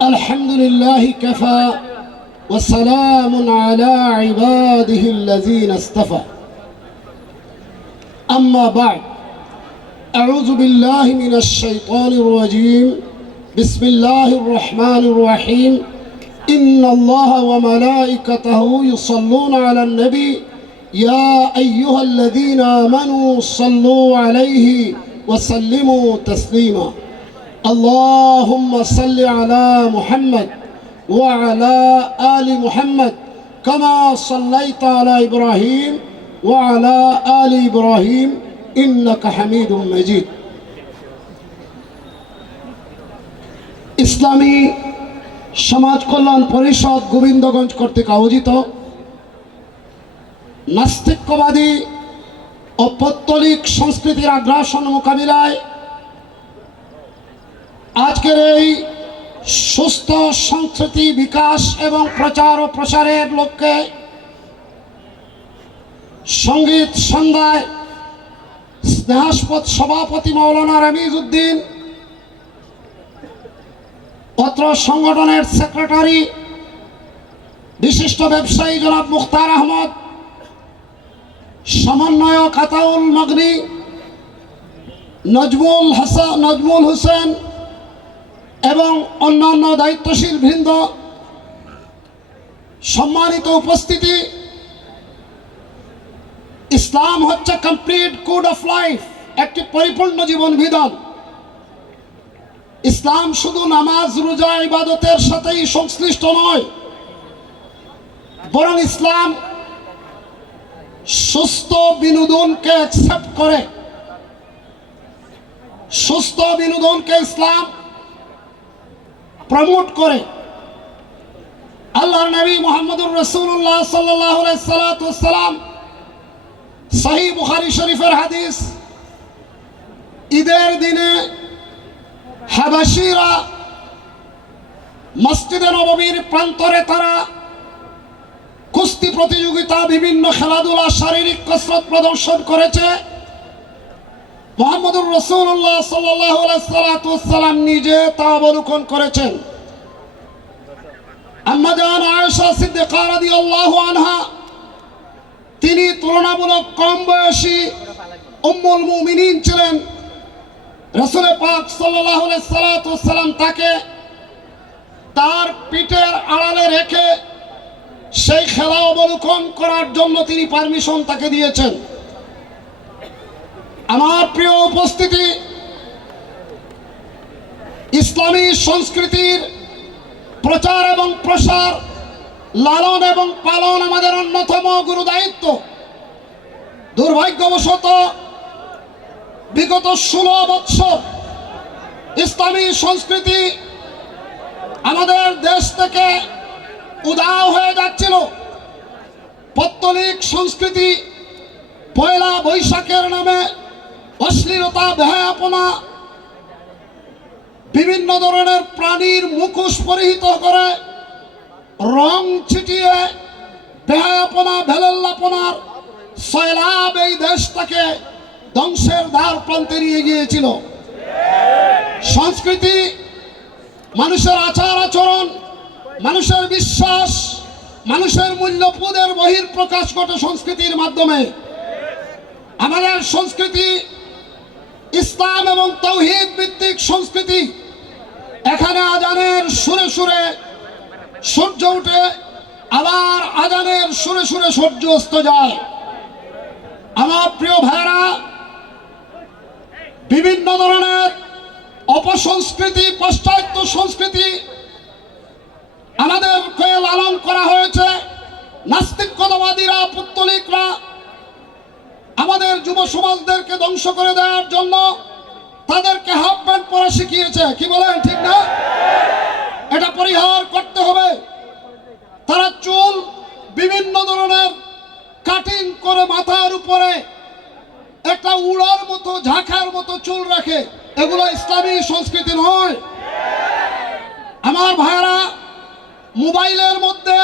الحمد لله كفى وسلام على عباده الذين اصطفى. أما بعد أعوذ بالله من الشيطان الرجيم. بسم الله الرحمن الرحيم. إن الله وملائكته يصلون على النبي. يا أيها الذين آمنوا صلوا عليه وسلموا تسليما. اللهم صل على محمد وعلى آل محمد كما صليت على إبراهيم وعلى آل إبراهيم إنك حميد مجيد ইসলামী সমাজ কল্যাণ পরিষদ গোবিন্দগঞ্জ কর্তৃক আয়োজিত নাস্তিক্যবাদী ও পত্তলিক সংস্কৃতির আগ্রাসন মোকাবিলায় আজকের এই সুস্থ সংস্কৃতি বিকাশ এবং প্রচার ও প্রসারের লক্ষ্যে সংগীত সন্ধ্যায় স্নেহাস্পদ সভাপতি মৌলানা রমিজ উদ্দিন অত্র সংগঠনের সেক্রেটারি, বিশিষ্ট ব্যবসায়ী জনাব মুখতার আহমদ, সমন্বয়ক আতাউল মগনি নজমুল হাসান নজমুল হোসেন এবং অন্যান্য দায়িত্বশীল বৃন্দ, সম্মানিত উপস্থিতি, ইসলাম হচ্ছে কমপ্লিট কোড অফ লাইফ একটি পরিপূর্ণ জীবন বিধান। ইসলাম শুধু নামাজ, রোজা, ইবাদতের সাথেই সংশ্লিষ্ট নয়, বরং ইসলাম সুস্থ বিনোদনকে অ্যাকসেপ্ট করে। সুস্থ বিনোদনকে ইসলাম প্রমোট করে। আল্লাহর নবী মোহাম্মদুর রসুল্লাহ সাল্লাহ সাল্লাম সহি বুখারি শরীফের হাদিস, ঈদের দিনে হাবাসিরা মসজিদে নববীর প্রান্তরে তারা কুস্তি প্রতিযোগিতা, বিভিন্ন খেলাধুলা, শারীরিক কসরত প্রদর্শন করেছে। মোহাম্মদুর রসুল্লাহ সাল্লাম নিজে তা অবলোকন করেছেন রাদিয়াল্লাহু আনহা, তিনি তুলনামূলক কম বয়সী ছিলেন। রসুল তাকে তার পিঠের আড়ালে রেখে সেই খেলা অবলোকন করার জন্য তিনি পারমিশন তাকে দিয়েছেন। আমার প্রিয় উপস্থিতি, ইসলামী সংস্কৃতির প্রচার এবং প্রসার, লালন এবং পালন আমাদের অন্যতম গুরু দায়িত্ব দুর্ভাগ্যবশত বিগত ষোলো বৎসর ইসলামী সংস্কৃতি আমাদের দেশ থেকে উদাও হয়ে যাচ্ছিল। পত্তলিক সংস্কৃতি পয়লা বৈশাখের নামে অশ্লীলতা বেহায়াপনা বিভিন্ন ধরনের প্রাণীর মুখোশ পরিহিত করে, রং ছিটিয়ে বেহায়াপনা ভেলাল্লাপনার সয়লাভ এই দেশটাকে ধ্বংসের ধার প্রান্তে নিয়ে গিয়েছিল। সংস্কৃতি, মানুষের আচার আচরণ, মানুষের বিশ্বাস, মানুষের মূল্যবোধের বহির প্রকাশ ঘটে সংস্কৃতির মাধ্যমে। আমাদের সংস্কৃতি ইসলাম এবং তৌহিদ ভিত্তিক সংস্কৃতি এখানে আজানের সুরে সুরে সূর্য উঠে, আবার আজানের সুরে সুরে সূর্য অস্ত যায়। আমার প্রিয় ভাইরা বিভিন্ন ধরনের অপসংস্কৃতি, পাশ্চাত্য সংস্কৃতি আমাদেরকে লালন করা হয়েছে। নাস্তিকতাবাদীরা পুত্তলিকরা আমাদের যুব সমাজদেরকে ধ্বংস করে দেওয়ার জন্য তাদেরকে হাফ প্যান্ট পরা শিখিয়েছে। কি বলেন, ঠিক না? এটা পরিহার করতে হবে। তারা চুল বিভিন্ন ধরনের কাটিং করে মাথার উপরে একটা উড়ার মতো, ঝাঁকার মতো চুল রাখে। এগুলো ইসলামী সংস্কৃতি নয়। আমার ভাইরা, মোবাইলের মধ্যে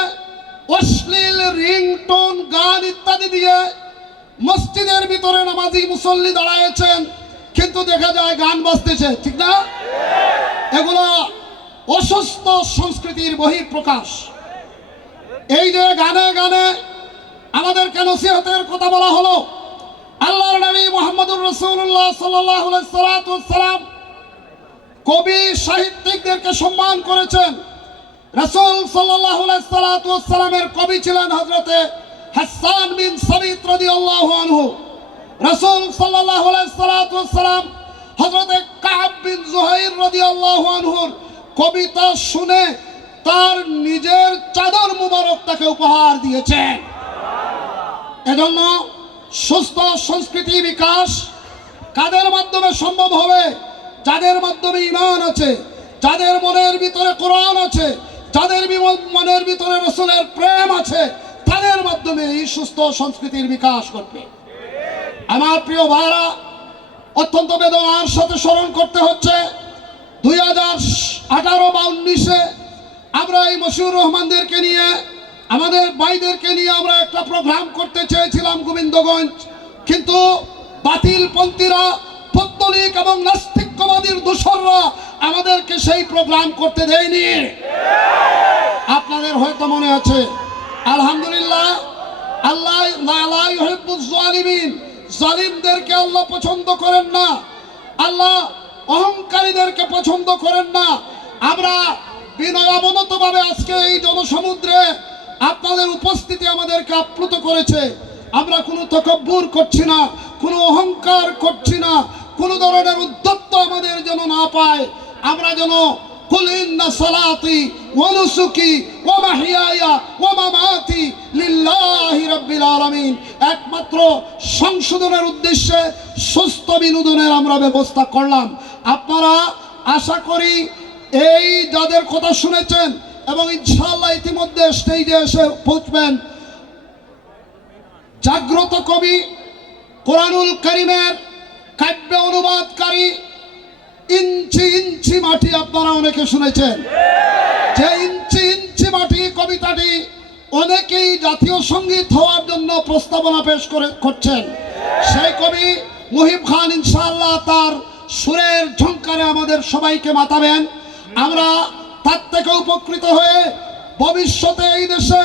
অশ্লীল রিংটোন, গান ইত্যাদি দিয়ে মসজিদের ভিতরে নামাজি মুসল্লি দাঁড়ায়েছেন, কিন্তু দেখা যায় গান বাজতেছে, ঠিক না? এগুলো অসুস্থ সংস্কৃতির বহিঃপ্রকাশ। এই যে গানে গানে আমাদেরকে নসিহতের কথা বলা হলো, আল্লাহর নবী মোহাম্মদুর রসুল্লাহ সাল্লাম কবি সাহিত্যিকদেরকে সম্মান করেছেন। রসুল সাল্লাহ সাল্লামের কবি ছিলেন হজরতে হাসান বিন সাবিত রাদিয়াল্লাহু আনহু। রসুল সাল্লাহ সাল্লাম হজরতে কাব বিন জুহাইর রদি আল্লাহ আনহুর কবিতা শুনে তার নিজের চাদর মুবারক তাকে উপহার দিয়েছেন। এজন্য সুস্থ সংস্কৃতি বিকাশ কাদের মাধ্যমে সম্ভব হবে? যাদের মাধ্যমে ইমান আছে, যাদের মনের ভিতরে কোরআন আছে, যাদের মনের ভিতরে রসুলের প্রেম আছে মাধ্যমে এই সুস্থ সংস্কৃতির বিকাশ ঘটবে। আমার প্রিয় ভাইরা, অত্যন্ত বেদনার সাথে স্মরণ করতে হচ্ছে, দুই হাজার আঠারো বা উনিশে আমরা এই মশিউর রহমানদেরকে নিয়ে, আমাদের ভাইদেরকে নিয়ে আমরা একটা প্রোগ্রাম করতে চেয়েছিলাম গোবিন্দগঞ্জ। কিন্তু বাতিল পন্থীরা পত্তলিক এবং নাস্তিক্যবাদীর দূষররা আমাদেরকে সেই প্রোগ্রাম করতে দেয়নি। আপনাদের হয়তো মনে আছে, আলহামদুলিল্লাহ আল্লাহ লা ইউহিব্বুজ জালিমিন। জালিমদেরকে আল্লাহ পছন্দ করেন না। আল্লাহ অহংকারীদেরকে পছন্দ করেন না। আমরা বিনয় অবনতভাবে আজকে এই জনসমুদ্রে আপনাদের উপস্থিতি আমাদেরকে আপ্লুত করেছে। আমরা কোনো তকব্বুর করছি না, কোনো অহংকার করছি না, কোনো ধরনের উদ্যত্ত আমাদের যেন না পায়। আমরা যেন قل إن صلاتي ونسكي ومحياي ومماتي لله رب العالمين একমাত্র সংশোধনের উদ্দেশ্যে সুস্থ বিনোদনের আমরা ব্যবস্থা করলাম আপনারা আশা করি এই যাদের কথা শুনেছেন এবং ইনশাআল্লাহ ইতিমধ্যে স্টেজে এসে পৌঁছবেন জাগ্রত কবি কোরআনুল করিমের কাব্য অনুবাদকারী ইঞ্চি ইঞ্চি মাটি আপনারা অনেকে শুনেছেন। যে ইঞ্চি ইঞ্চি মাটি কবিতাটি অনেকেই জাতীয় সংগীত হওয়ার জন্য প্রস্তাবনা পেশ করে করছেন। সেই কবি মুহিব খান, ইনশাআল্লাহ তার সুরের ঝঙ্কারে আমাদের সবাইকে মাতাবেন। আমরা তার থেকে উপকৃত হয়ে ভবিষ্যতে এই দেশে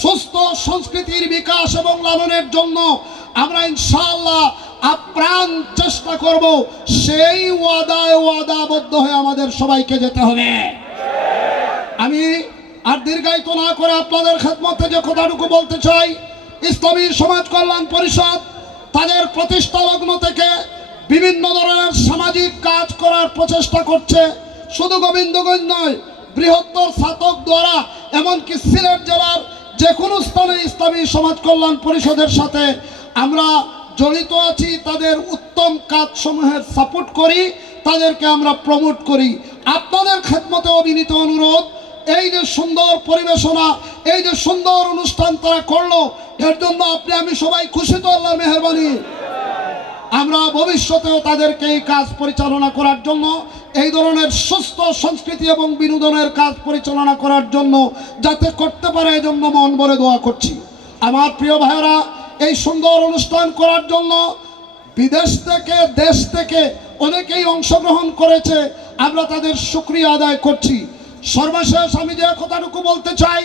সুস্থ সংস্কৃতির বিকাশ এবং লালনের জন্য আমরা ইনশাআল্লাহ আপ্রাণ চেষ্টা করব, সেই ওয়াদায় ওয়াদাবদ্ধ হয়ে আমাদের সবাইকে যেতে হবে। আমি আর দীর্ঘায়িত না করে আপনাদের খেদমতে যে কথাটুকু বলতে চাই, ইসলামী সমাজ কল্যাণ পরিষদ তাদের প্রতিষ্ঠা লগ্ন থেকে বিভিন্ন ধরনের সামাজিক কাজ করার প্রচেষ্টা করছে। শুধু গোবিন্দগঞ্জ নয়, বৃহত্তর ছাতক দ্বারা, এমনকি সিলেট জেলার যে কোনো স্থানে ইসলামী সমাজ কল্যাণ পরিষদের সাথে আমরা জড়িত আছি, তাদের উত্তম কাজসমূহের সাপোর্ট করি, তাদেরকে আমরা প্রমোট করি। আপনাদের খেদমতে অবিনীত অনুরোধ, এই যে সুন্দর পরিবেশনা, এই যে সুন্দর অনুষ্ঠান তারা করল, এর জন্য আপনি, আমি সবাই খুশি তো আল্লাহ মেহরবানি। আমরা ভবিষ্যতেও তাদেরকে এই কাজ পরিচালনা করার জন্য, এই ধরনের সুস্থ সংস্কৃতি এবং বিনোদনের কাজ পরিচালনা করার জন্য যাতে করতে পারে, এই জন্য মন ভরে দোয়া করছি। আমার প্রিয় ভাইয়েরা এই সুন্দর অনুষ্ঠান করার জন্য বিদেশ থেকে, দেশ থেকে অনেকেই অংশগ্রহণ করেছে। আমরা তাদের সুক্রিয়া আদায় করছি। সর্বশেষ আমি যে কথাটুকু বলতে চাই,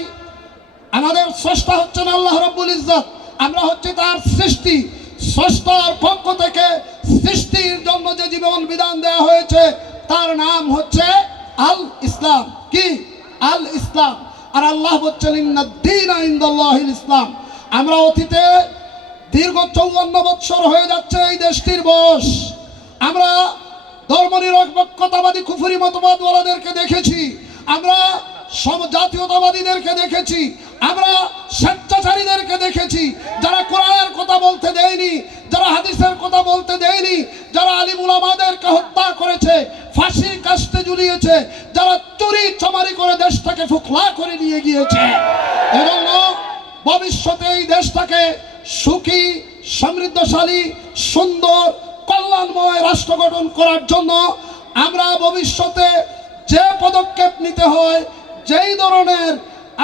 আমাদের স্রষ্টা হচ্ছেন আল্লাহ রব্বুল ইজ্জত। আমরা হচ্ছে তার সৃষ্টি। স্রষ্টার পক্ষ থেকে সৃষ্টির জন্য যে জীবন বিধান দেওয়া হয়েছে, তার নাম হচ্ছে আল ইসলাম। কি? আল ইসলাম। আর আল্লাহ বলছেন ইসলাম। আমরা অতীতে দীর্ঘ চৌবন্ন বৎসর হয়ে যাচ্ছে এই দেশটির বস। আমরা ধর্ম নিরপেক্ষতাবাদী কুফুরি মতবাদওয়ালাদেরকে দেখেছি, আমরা জাতীয়তাবাদীদেরকে দেখেছি, আমরা স্বেচ্ছাচারীদেরকে দেখেছি, যারা কোরআনের কথা বলতে দেয়নি, যারা হাদিসের কথা বলতে দেয়নি, যারা আলিমুল আমাদেরকে হত্যা করেছে ফাঁসির কাস্তে ঝুলিয়েছে, যারা চুরি চমারি করে দেশটাকে ফুকলা করে নিয়ে গিয়েছে। এজন্য ভবিষ্যতে এই দেশটাকে সুখী, সমৃদ্ধশালী, সুন্দর, কল্যাণময় রাষ্ট্র গঠন করার জন্য আমরা ভবিষ্যতে যে পদক্ষেপ নিতে হয়, যেই ধরনের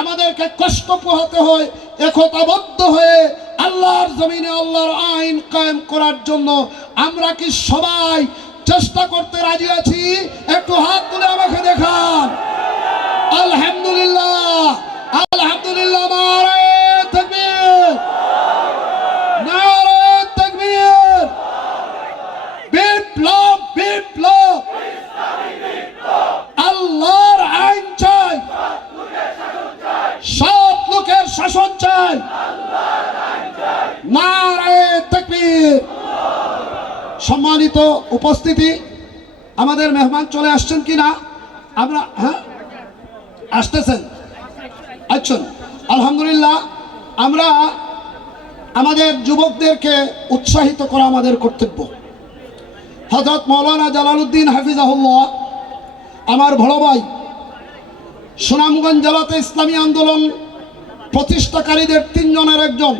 আমাদেরকে কষ্ট পোহাতে হয়, একতাবদ্ধ হয়ে আল্লাহর জমিনে আল্লাহর আইন কায়েম করার জন্য আমরা কি সবাই চেষ্টা করতে রাজি আছি? একটু হাত তুলে আমাকে দেখান। আলহামদুলিল্লাহ আলহামদুলিল্লাহ উপস্থিতি। আমাদের মেহমান চলে আসছেন কি না আমরা হ্যাঁ? আসতেছেন। আচ্ছা আলহামদুলিল্লাহ, আমরা আমাদের যুবকদেরকে উৎসাহিত করা আমাদের কর্তব্য। হজরত মৌলানা জালালউদ্দিন হাফিজাহুল্লাহ, আমার বড় ভাই, সুনামগঞ্জ জেলাতে ইসলামী আন্দোলন প্রতিষ্ঠাকারীদের তিনজনের একজন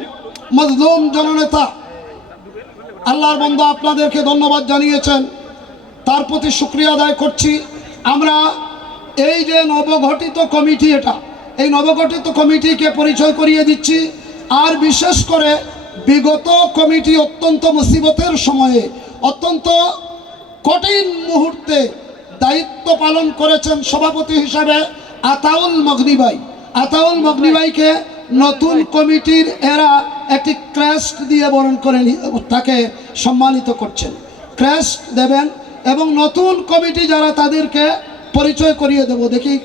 মজলুম জননেতা আল্লাহর বন্ধু আপনাদেরকে ধন্যবাদ জানিয়েছেন। তার প্রতি শুক্রিয়া আদায় করছি। আমরা এই যে নবগঠিত কমিটি এটা, এই নবগঠিত কমিটিকে পরিচয় করিয়ে দিচ্ছি। আর বিশেষ করে বিগত কমিটি অত্যন্ত মুসিবতের সময়ে, অত্যন্ত কঠিন মুহূর্তে দায়িত্ব পালন করেছেন সভাপতি হিসাবে আতাউল মগনিবাই। আতাউল মগনিবাইকে নতুন কমিটির এরা একটি ক্রেস্ট দিয়ে বরণ করে নি- তাকে সম্মানিত করছেন। ক্রেস্ট দেবেন এবং নতুন কমিটি যারা তাদেরকে পরিচয় করিয়ে দেব। দেখি